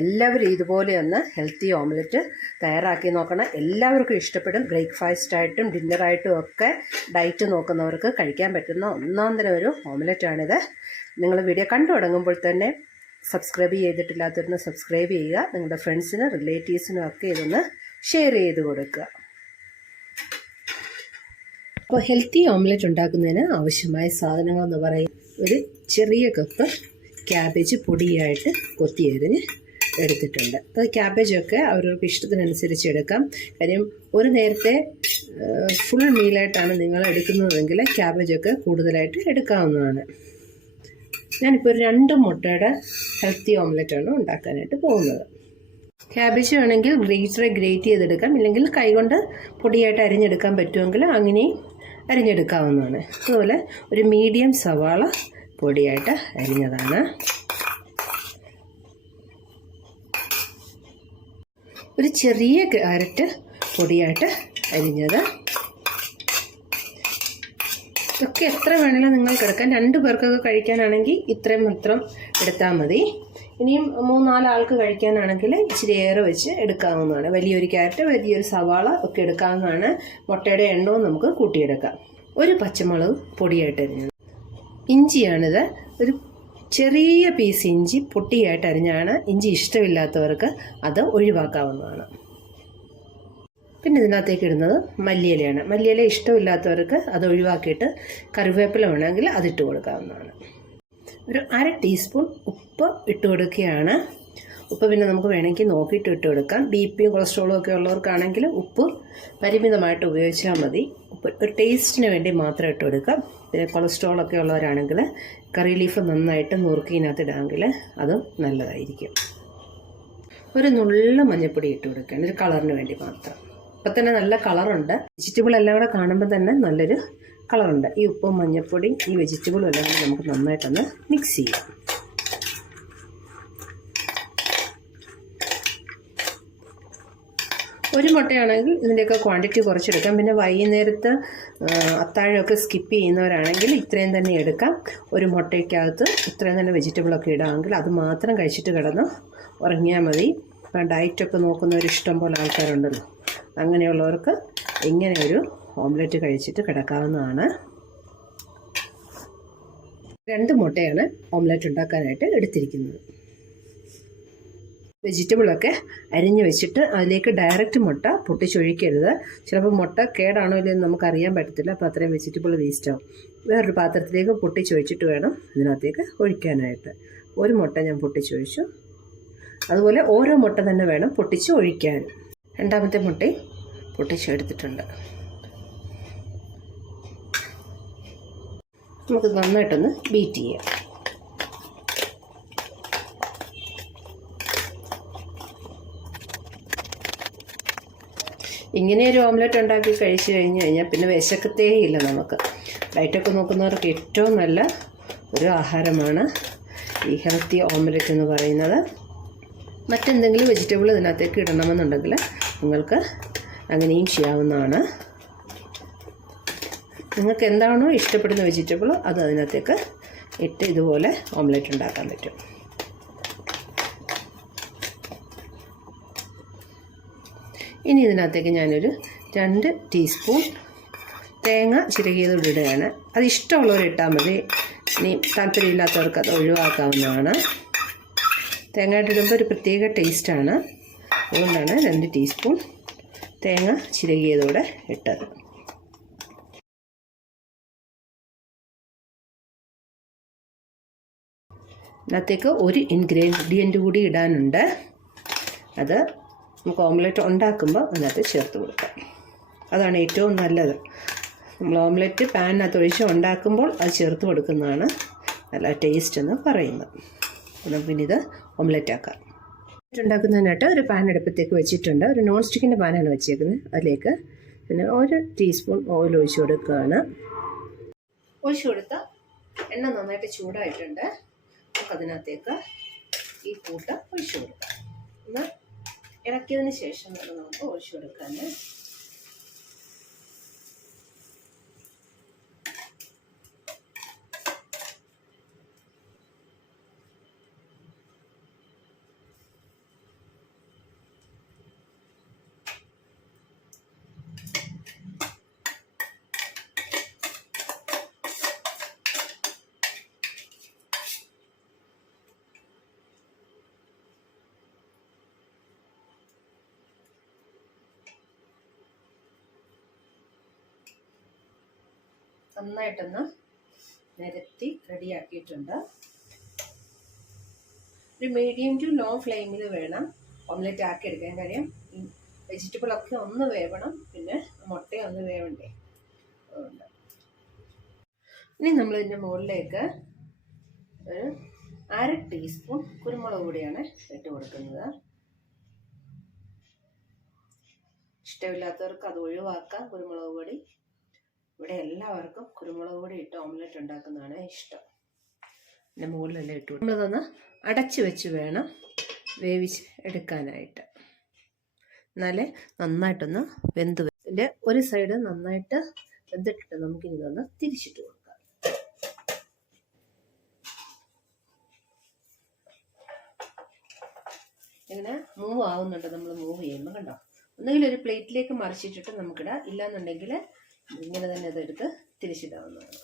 എല്ലാവരും ഇതുപോലെ ഒന്ന് ഹെൽത്തി ഓംലെറ്റ് തയ്യാറാക്കി നോക്കണം. എല്ലാവർക്കും ഇഷ്ടപ്പെടും. ബ്രേക്ക്ഫാസ്റ്റ് ആയിട്ടും ഡിന്നറായിട്ടും ഒക്കെ ഡയറ്റ് നോക്കുന്നവർക്ക് കഴിക്കാൻ പറ്റുന്ന ഒന്നാം തരം ഒരു ഓംലെറ്റാണിത് നിങ്ങൾ വീഡിയോ കണ്ടു തുടങ്ങുമ്പോൾ തന്നെ സബ്സ്ക്രൈബ് ചെയ്തിട്ടില്ലാത്തവരൊന്ന് സബ്സ്ക്രൈബ് ചെയ്യുക. നിങ്ങളുടെ ഫ്രണ്ട്സിനും റിലേറ്റീവ്സിനും ഒക്കെ ഇതൊന്ന് ഷെയർ ചെയ്ത് കൊടുക്കുക. അപ്പോൾ ഹെൽത്തി ഓംലെറ്റ് ഉണ്ടാക്കുന്നതിന് ആവശ്യമായ സാധനങ്ങളെന്ന് പറയും ഒരു ചെറിയ കപ്പ് ക്യാബേജ് പൊടിയായിട്ട് കൊത്തി അരിഞ്ഞ് എടുത്തിട്ടുണ്ട്. അത് ക്യാബേജൊക്കെ അവരവർക്ക് ഇഷ്ടത്തിനനുസരിച്ച് എടുക്കാം. കാര്യം ഒരു നേരത്തെ ഫുൾ മീലായിട്ടാണ് നിങ്ങൾ എടുക്കുന്നതെങ്കിൽ ക്യാബേജൊക്കെ കൂടുതലായിട്ട് എടുക്കാവുന്നതാണ്. ഞാനിപ്പോൾ ഒരു രണ്ട് മുട്ടയുടെ ഹെൽത്തി ഓംലെറ്റാണ് ഉണ്ടാക്കാനായിട്ട് പോകുന്നത്. ക്യാബേജ് വേണമെങ്കിൽ ഗ്രേറ്ററെ ഗ്രേറ്റ് ചെയ്തെടുക്കാം. ഇല്ലെങ്കിൽ കൈകൊണ്ട് പൊടിയായിട്ട് അരിഞ്ഞെടുക്കാൻ പറ്റുമെങ്കിൽ അങ്ങനെയും അരിഞ്ഞെടുക്കാവുന്നതാണ്. അതുപോലെ ഒരു മീഡിയം സവാള പൊടിയായിട്ട് അരിഞ്ഞതാണ്. ഒരു ചെറിയ ക്യാരറ്റ് പൊടിയായിട്ട് അരിഞ്ഞത്. ഇതൊക്കെ എത്ര വേണമെങ്കിലും നിങ്ങൾക്ക് എടുക്കാം രണ്ട് പേർക്കൊക്കെ കഴിക്കാനാണെങ്കിൽ ഇത്രയും മാത്രം എടുത്താൽ മതി. ഇനിയും മൂന്നാലാൾക്ക് കഴിക്കാനാണെങ്കിൽ ഇച്ചിരി ഏറെ വെച്ച് എടുക്കാവുന്നതാണ്. വലിയൊരു ക്യാരറ്റ് വലിയൊരു സവാള ഒക്കെ എടുക്കാവുന്നതാണ്. മുട്ടയുടെ എണ്ണവും നമുക്ക് കൂട്ടിയെടുക്കാം. ഒരു പച്ചമുളക് പൊടിയായിട്ട് അരിഞ്ഞത്. ഇഞ്ചിയാണിത്. ഒരു ചെറിയ പീസ് ഇഞ്ചി പൊട്ടിയായിട്ട് അരിഞ്ഞാണ് ഇഞ്ചി ഇഷ്ടമില്ലാത്തവർക്ക് അത് ഒഴിവാക്കാവുന്നതാണ്. പിന്നെ ഇതിനകത്തേക്ക് ഇടുന്നത് മല്ലിയിലയാണ്. മല്ലിയില ഇഷ്ടമില്ലാത്തവർക്ക് അത് ഒഴിവാക്കിയിട്ട് കറിവേപ്പില വേണമെങ്കിൽ അതിട്ട് കൊടുക്കാവുന്നതാണ്. ഒരു അര ടീസ്പൂൺ ഉപ്പ് ഇട്ട് കൊടുക്കുകയാണ്. ഉപ്പ് പിന്നെ നമുക്ക് വേണമെങ്കിൽ നോക്കിയിട്ട് ഇട്ട് കൊടുക്കാം. ബി പിയും കൊളസ്ട്രോളും ഒക്കെ ഉള്ളവർക്കാണെങ്കിൽ ഉപ്പ് പരിമിതമായിട്ട് ഉപയോഗിച്ചാൽ മതി. ഉപ്പ് ഒരു ടേസ്റ്റിന് വേണ്ടി മാത്രം ഇട്ട് കൊടുക്കാം. പിന്നെ കൊളസ്ട്രോളൊക്കെ ഉള്ളവരാണെങ്കിൽ കറി ലീഫ് നന്നായിട്ട് നുറുക്കിനകത്ത് ഇടാമെങ്കിൽ അതും നല്ലതായിരിക്കും. ഒരു നുള്ള മഞ്ഞൾപ്പൊടി ഇട്ട് കൊടുക്കുകയാണ്. ഒരു കളറിന് വേണ്ടി മാത്രം. ഇപ്പം തന്നെ നല്ല കളറുണ്ട്. വെജിറ്റബിൾ എല്ലാം കൂടെ കാണുമ്പോൾ തന്നെ നല്ലൊരു കളറുണ്ട്. ഈ ഉപ്പും മഞ്ഞൾപ്പൊടി ഈ വെജിറ്റബിളും എല്ലാം കൂടി നമുക്ക് നന്നായിട്ടൊന്ന് മിക്സ് ചെയ്യാം. ഒരു മുട്ടയാണെങ്കിൽ ഇതിന്റെയൊക്കെ ക്വാണ്ടിറ്റി കുറച്ചെടുക്കാം. പിന്നെ വൈകുന്നേരത്ത് അത്താഴമൊക്കെ സ്കിപ്പ് ചെയ്യുന്നവരാണെങ്കിൽ ഇത്രയും തന്നെ എടുക്കാം. ഒരു മുട്ടയ്ക്കകത്ത് ഇത്രയും തന്നെ വെജിറ്റബിളൊക്കെ ഇടാമെങ്കിൽ അത് മാത്രം കഴിച്ചിട്ട് കിടന്ന് ഉറങ്ങിയാൽ മതി. ഇപ്പം ഡയറ്റൊക്കെ നോക്കുന്നവർ ഇഷ്ടം പോലെ ആൾക്കാരുണ്ടല്ലോ. അങ്ങനെയുള്ളവർക്ക് ഇങ്ങനെ ഒരു ഓംലെറ്റ് കഴിച്ചിട്ട് കിടക്കാവുന്നതാണ്. രണ്ട് മുട്ടയാണ് ഓംലെറ്റ് ഉണ്ടാക്കാനായിട്ട് എടുത്തിരിക്കുന്നത്. വെജിറ്റബിളൊക്കെ അരിഞ്ഞ് വെച്ചിട്ട് അതിലേക്ക് ഡയറക്റ്റ് മുട്ട പൊട്ടിച്ചൊഴിക്കരുത്. ചിലപ്പോൾ മുട്ട കേടാണോ ഇല്ലെന്ന് നമുക്ക് അറിയാൻ പറ്റത്തില്ല. അപ്പോൾ അത്രയും വെജിറ്റബിൾ വേസ്റ്റ് ആവും. വേറൊരു പാത്രത്തിലേക്ക് പൊട്ടിച്ചൊഴിച്ചിട്ട് വേണം ഇതിനകത്തേക്ക് ഒഴിക്കാനായിട്ട്. ഒരു മുട്ട ഞാൻ പൊട്ടിച്ചൊഴിച്ചു. അതുപോലെ ഓരോ മുട്ട തന്നെ വേണം പൊട്ടിച്ച് ഒഴിക്കാൻ രണ്ടാമത്തെ മുട്ടയും പൊട്ടിച്ചെടുത്തിട്ടുണ്ട്. നമുക്ക് നന്നായിട്ടൊന്ന് ബീറ്റ് ചെയ്യാം. ഇങ്ങനെ ഒരു ഓംലെറ്റ് ഉണ്ടാക്കി കഴിച്ചു കഴിഞ്ഞ് കഴിഞ്ഞാൽ പിന്നെ വിശക്കത്തേ ഇല്ല നമുക്ക്. ഡയറ്റൊക്കെ നോക്കുന്നവർക്ക് ഏറ്റവും നല്ല ഒരു ആഹാരമാണ് ഈ ഹെൽത്തി ഓംലെറ്റ് എന്ന് പറയുന്നത്. മറ്റെന്തെങ്കിലും വെജിറ്റബിൾ ഇതിനകത്തേക്ക് ഇടണമെന്നുണ്ടെങ്കിൽ നിങ്ങൾക്ക് അങ്ങനെയും ചെയ്യാവുന്നതാണ്. നിങ്ങൾക്ക് എന്താണോ ഇഷ്ടപ്പെടുന്ന വെജിറ്റബിൾ അത് അതിനകത്തേക്ക് ഇട്ട് ഇതുപോലെ ഓംലെറ്റ് ഉണ്ടാക്കാൻ പറ്റും. ഇനി ഇതിനകത്തേക്ക് ഞാനൊരു രണ്ട് ടീസ്പൂൺ തേങ്ങ ചിരകിയത് ഇടുകയാണ്. അത് ഇഷ്ടമുള്ളവർ ഇട്ടാൽ മതി. ഇനി താല്പര്യമില്ലാത്തവർക്ക് അത് ഒഴിവാക്കാവുന്നതാണ്. തേങ്ങ ഇടുമ്പോൾ ഒരു പ്രത്യേക ടേസ്റ്റാണ് അതുകൊണ്ടാണ് രണ്ട് ടീസ്പൂൺ തേങ്ങ ചിരകിയതോടെ ഇട്ടത്. ഇതിനകത്തേക്ക് ഒരു ഇൻഗ്രീഡിയന്റ് കൂടി ഇടാനുണ്ട്. അത് നമുക്ക് ഓംലെറ്റ് ഉണ്ടാക്കുമ്പോൾ അതിനകത്ത് ചേർത്ത് കൊടുക്കാം. അതാണ് ഏറ്റവും നല്ലത്. നമ്മൾ ഓംലെറ്റ് പാനിനകത്ത് ഒഴിച്ച് ഉണ്ടാക്കുമ്പോൾ അത് ചേർത്ത് കൊടുക്കുന്നതാണ് നല്ല ടേസ്റ്റ് എന്ന് പറയുന്നത്. നമുക്ക് പിന്നെ ഇത് ഓംലെറ്റ് ആക്കാം. ഉണ്ടാക്കുന്നതിനായിട്ട് ഒരു പാൻ അടുപ്പത്തേക്ക് വെച്ചിട്ടുണ്ട്. ഒരു നോൺ സ്റ്റിക്കിന്റെ പാനാണ് വെച്ചേക്കുന്നത്. അതിലേക്ക് പിന്നെ ഒരു ടീസ്പൂൺ ഓയിൽ ഒഴിച്ച് കൊടുക്കുകയാണ്. ഒഴിച്ചു കൊടുത്ത എണ്ണ നന്നായിട്ട് ചൂടായിട്ടുണ്ട്. നമുക്കതിനകത്തേക്ക് ഈ കൂട്ട് ഒഴിച്ചു കൊടുക്കാം. ഒന്ന് ഇളക്കിയതിന് ശേഷം വേണം നമുക്ക് ഒഴിച്ചു കൊടുക്കാൻ നന്നായിട്ടൊന്ന് നിരത്തി റെഡിയാക്കിയിട്ടുണ്ട്. ഒരു മീഡിയം ടു ലോ ഫ്ലെയിമിൽ വേണം ഓംലെറ്റ് ആക്കി എടുക്കാൻ കാര്യം വെജിറ്റബിൾ ഒക്കെ ഒന്ന് വേവണം പിന്നെ മുട്ടയും ഒന്ന് വേവണ്ടേ. അതുകൊണ്ട്. ഇനി നമ്മൾ ഇതിന്റെ മുകളിലേക്ക് ഒരു അര ടീസ്പൂൺ കുരുമുളക് പൊടിയാണ് ഇട്ട് കൊടുക്കുന്നത്. ഇഷ്ടമില്ലാത്തവർക്ക് അത് ഒഴിവാക്കാം കുരുമുളക് പൊടി. ഇവിടെ എല്ലാവർക്കും കുരുമുളക് പൊടി ഇട്ട് ഓംലെറ്റ് ഉണ്ടാക്കുന്നതാണ് ഇഷ്ടം. പിന്നെ മുകളിലെല്ലാം ഇട്ട് നമ്മളിതൊന്ന് അടച്ചു വെച്ച് വേണം വേവിച്ച് എടുക്കാനായിട്ട്. എന്നാലേ നന്നായിട്ടൊന്ന് വെന്ത്. ഇതിന്റെ ഒരു സൈഡ് നന്നായിട്ട് വെന്തിട്ടിട്ട് നമുക്കിനി ഇതൊന്ന് തിരിച്ചിട്ട് കൊടുക്കാം. ഇങ്ങനെ മൂവ് ആവുന്നുണ്ട്. നമ്മൾ മൂവ് ചെയ്യുമ്പോൾ കണ്ടോ? ഒന്നുകിൽ ഒരു പ്ലേറ്റിലേക്ക് മറിച്ചിട്ടിട്ട് നമുക്കിടാം. ഇല്ലാന്നുണ്ടെങ്കിൽ ഇങ്ങനെ തന്നെ അതെടുത്ത് തിരിച്ചിടാവുന്നതാണ്.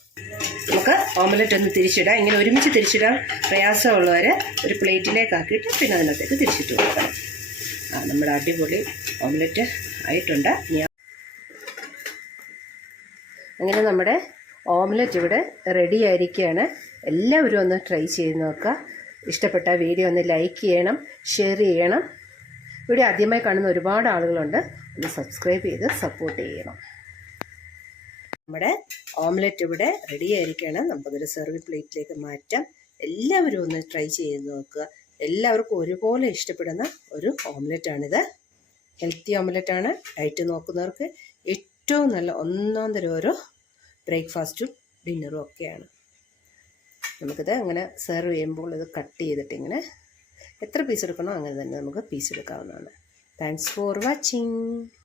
നമുക്ക് ഓംലറ്റ് ഒന്ന് തിരിച്ചിടാം. ഇങ്ങനെ ഒരുമിച്ച് തിരിച്ചിടാൻ പ്രയാസമുള്ളവർ ഒരു പ്ലേറ്റിലേക്ക് ആക്കിയിട്ട് പിന്നെ അതിനകത്തേക്ക് തിരിച്ചിട്ട് കൊടുക്കണം ആ നമ്മുടെ അടിപൊളി ഓംലറ്റ് ആയിട്ടുണ്ട്. അങ്ങനെ നമ്മുടെ ഓംലറ്റ് ഇവിടെ റെഡി ആയിരിക്കുകയാണ്. എല്ലാവരും ഒന്ന് ട്രൈ ചെയ്ത് നോക്കുക. ഇഷ്ടപ്പെട്ട വീഡിയോ ഒന്ന് ലൈക്ക് ചെയ്യണം ഷെയർ ചെയ്യണം. ഇവിടെ ആദ്യമായി കാണുന്ന ഒരുപാട് ആളുകളുണ്ട്. ഒന്ന് സബ്സ്ക്രൈബ് ചെയ്ത് സപ്പോർട്ട് ചെയ്യണം. നമ്മുടെ ഓംലെറ്റ് ഇവിടെ റെഡി ആയിരിക്കണം നമുക്കൊരു സെർവ് പ്ലേറ്റിലേക്ക് മാറ്റാം. എല്ലാവരും ഒന്ന് ട്രൈ ചെയ്ത് നോക്കുക. എല്ലാവർക്കും ഒരുപോലെ ഇഷ്ടപ്പെടുന്ന ഒരു ഓംലെറ്റാണിത് ഹെൽത്തി ഓംലെറ്റാണ് ഡയറ്റ് നോക്കുന്നവർക്ക് ഏറ്റവും നല്ല ഒന്നാം തരം ഒരു ബ്രേക്ക്ഫാസ്റ്റും ഡിന്നറും ഒക്കെയാണ്. നമുക്കിത് അങ്ങനെ സെർവ് ചെയ്യുമ്പോൾ ഇത് കട്ട് ചെയ്തിട്ട് ഇങ്ങനെ എത്ര പീസ് എടുക്കണോ അങ്ങനെ തന്നെ നമുക്ക് പീസ് എടുക്കാവുന്നതാണ്. Thanks for watching